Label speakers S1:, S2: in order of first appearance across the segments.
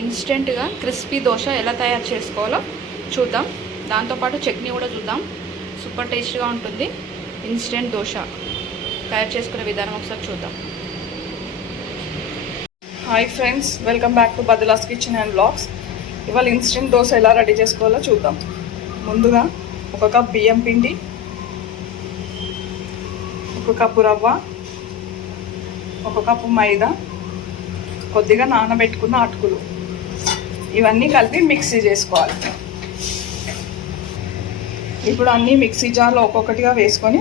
S1: ఇన్స్టెంట్గా క్రిస్పీ దోశ ఎలా తయారు చేసుకోవాలో చూద్దాం. దాంతోపాటు చట్నీ కూడా చూద్దాం. సూపర్ టేస్ట్గా ఉంటుంది. ఇన్స్టెంట్ దోశ తయారు చేసుకునే విధానం ఒకసారి చూద్దాం.
S2: Hi friends welcome back to బదులాస్ kitchen and blogs. ఇవాళ ఇన్స్టెంట్ దోశ ఎలా రెడీ చేసుకోవాలో చూద్దాం. ముందుగా ఒక కప్ బియ్యం పిండి ఒక కప్పు రవ్వ ఒక కప్పు మైదా కొద్దిగా నానబెట్టుకున్న అటుకులు. ఇవన్నీ కలిపి మిక్సీ చేసుకోవాలి. ఇప్పుడు అన్నీ మిక్సీ జార్లో ఒక్కొక్కటిగా వేసుకొని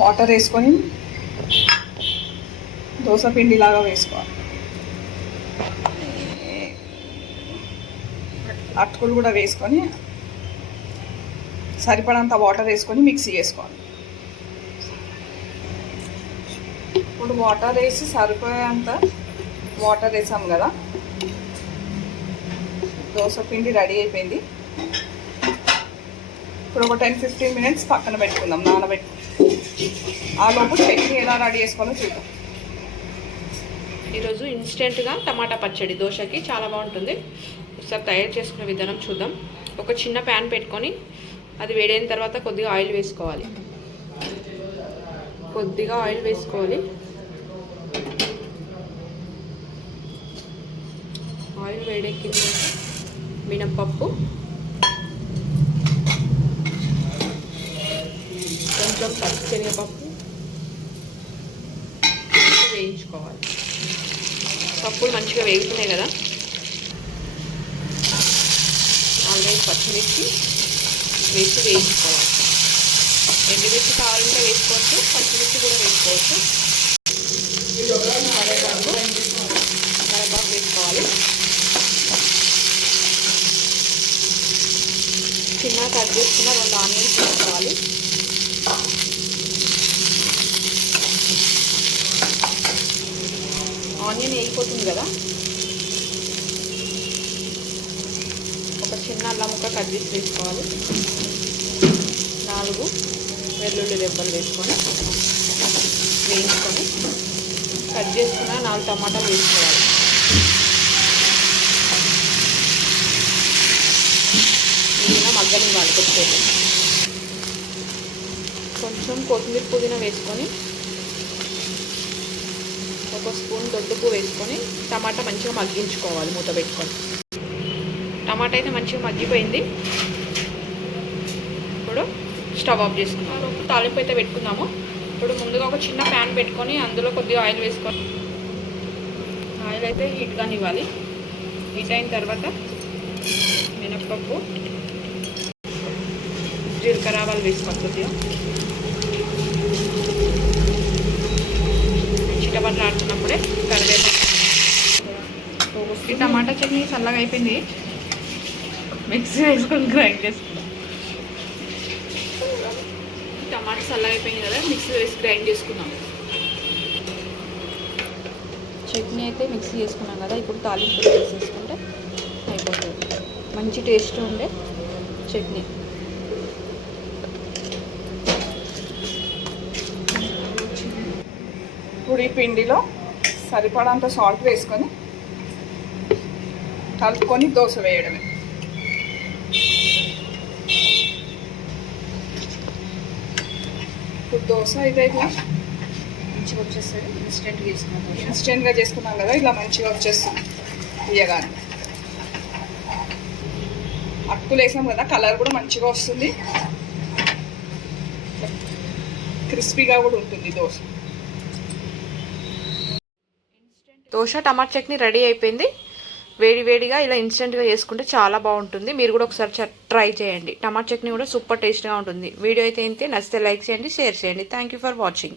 S2: వాటర్ వేసుకొని దోశ పిండి లాగా వేసుకోవాలి. అటుకులు కూడా వేసుకొని సరిపడంత వాటర్ వేసుకొని మిక్సీ చేసుకోవాలి. ఇప్పుడు వాటర్ వేసి సరిపోయేంత వాటర్ వేసాం కదా. దోశ పిండి రెడీ అయిపోయింది. ఇప్పుడు ఒక టెన్ ఫిఫ్టీన్ మినిట్స్ పక్కన పెట్టుకుందాం నానబెట్టు. ఆ లోపు చట్నీ ఎలా రెడీ చేసుకోవాలో చూద్దాం.
S1: ఈరోజు ఇన్స్టెంట్గా టమాటా పచ్చడి దోశకి చాలా బాగుంటుంది. ఒకసారి తయారు చేసుకునే విధానం చూద్దాం. ఒక చిన్న ప్యాన్ పెట్టుకొని అది వేడైన తర్వాత కొద్దిగా ఆయిల్ వేసుకోవాలి. కొద్దిగా ఆయిల్ వేసుకోవాలి. ఆయిల్ వేడెక్కిన మినప్పప్పు. కొంచెం పచ్చిశనగపప్పు. వేయించుకోవాలి. పప్పులు మంచిగా వేగుతున్నాయి కదా. ఆల్రెడీ పచ్చిమిర్చి వేసి వేయించుకోవాలి. ఎండుమిర్చి కావాలంటే వేసుకోవచ్చు పచ్చిమిర్చి కూడా వేసుకోవచ్చు కరేపాకు కరేపాకు వేసుకోవాలి చిన్న కట్ చేసుకున్న రెండు ఆనియన్స్ వేసుకోవాలి. ఆనియన్ వేయిపోతుంది కదా. ఒక చిన్న అల్లం ముక్క కట్ చేసి వేసుకోవాలి. నాలుగు వెల్లుల్లి దెబ్బలు వేసుకొని వేయించుకొని కట్ చేసుకున్న నాలుగు టమాటాలు వేసుకోవాలి. బాగా నేను కొద్దిసేపు కొంచెం కొత్తిమీర పుదీనా వేసుకొని ఒక స్పూన్ దొడ్డుపు వేసుకొని టమాటా మంచిగా మగ్గించుకోవాలి మూత పెట్టుకొని. టమాటా అయితే మంచిగా మగ్గిపోయింది. ఇప్పుడు స్టవ్ ఆఫ్ చేసుకున్నాం లోపు తాలింపు అయితే పెట్టుకుందాము. ఇప్పుడు ముందుగా ఒక చిన్న ప్యాన్ పెట్టుకొని అందులో కొద్దిగా ఆయిల్ వేసుకొని ఆయిల్ అయితే హీట్ కానివ్వాలి హీట్ అయిన తర్వాత మినప్పప్పు జీలకర్ర ఆవాలు వేసుకోవాలి కొద్దిగా. చిటపట్లు ఆడుతున్నప్పుడే కరివేపాకు. ఈ టమాటా చట్నీ చల్లగా అయిపోయింది. మిక్సీ వేసుకొని గ్రైండ్ చేసుకుందాం. టమాటా చల్లగా అయిపోయింది కదా మిక్సీ వేసి గ్రైండ్ చేసుకుందాం. చట్నీ అయితే మిక్సీ చేసుకున్నాం కదా ఇప్పుడు తాలింపులు వేసేసుకుంటే అయిపోతుంది. మంచి టేస్ట్ ఉండే చట్నీ.
S2: ఇప్పుడు ఈ పిండిలో సరిపడంత సాల్ట్ వేసుకొని కలుపుకొని దోశ వేయడమే. ఇప్పుడు దోశ అయితే ఇట్లా
S1: మంచిగా వచ్చేస్తుంది. ఇన్స్టెంట్గా చేసుకున్నాం
S2: ఇన్స్టెంట్గా చేసుకున్నాం కదా ఇలా మంచిగా వచ్చేస్తుంది తీయగానే. అట్టులు వేసాం కదా కలర్ కూడా మంచిగా వస్తుంది. క్రిస్పీగా కూడా ఉంటుంది దోశ.
S1: దోశ టమాటా చట్నీ రెడీ అయిపోయింది. వేడి వేడిగా ఇలా ఇన్స్టెంట్గా చేసుకుంటే చాలా బాగుంటుంది. మీరు కూడా ఒకసారి చ- ట్రై చేయండి. టమాటా చట్నీ కూడా సూపర్ టేస్ట్గా ఉంటుంది. వీడియో అయితే ఇంతే. నచ్చితే లైక్ చేయండి షేర్ చేయండి. Thank you for watching